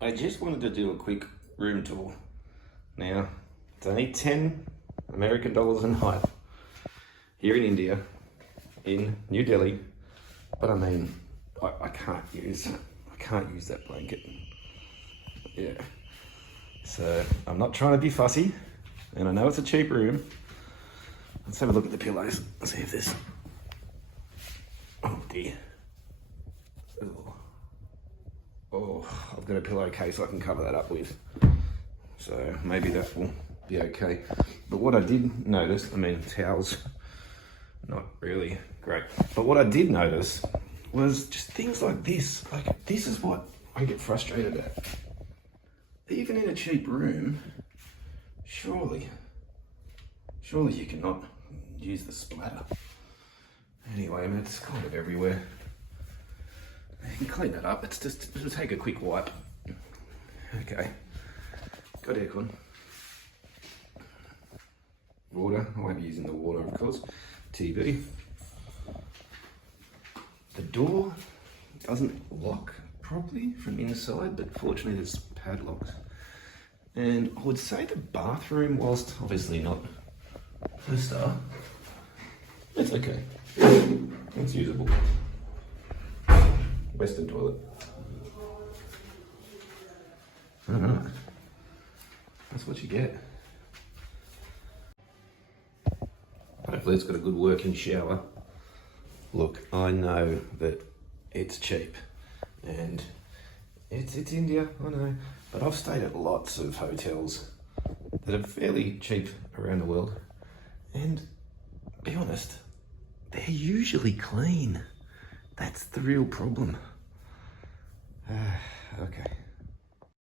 I just wanted to do a quick room tour. Now, it's only 10 American dollars a night here in India, in New Delhi, but I mean, I can't use that blanket. Yeah. So I'm not trying to be fussy, and I know it's a cheap room. Let's have a look at the pillows. Let's see if there's. Oh dear. Oh, I've got a pillowcase I can cover that up with. So maybe that will be okay. But what I did notice, I mean, towels, not really great. But what I did notice was just things like this. Like, this is what I get frustrated at. Even in a cheap room, surely you cannot use the splatter. Anyway, I mean, it's kind of everywhere. You can clean that up. It'll take a quick wipe. Okay. Got aircon. Water. I won't be using the water, of course. TV. The door doesn't lock properly from inside, but fortunately there's padlocks. And I would say the bathroom, whilst obviously not the star, it's okay. It's usable. Western toilet. Alright. That's what you get. Hopefully it's got a good working shower. Look, I know that it's cheap and it's India, I know, but I've stayed at lots of hotels that are fairly cheap around the world, and be honest, they're usually clean. That's the real problem. Okay.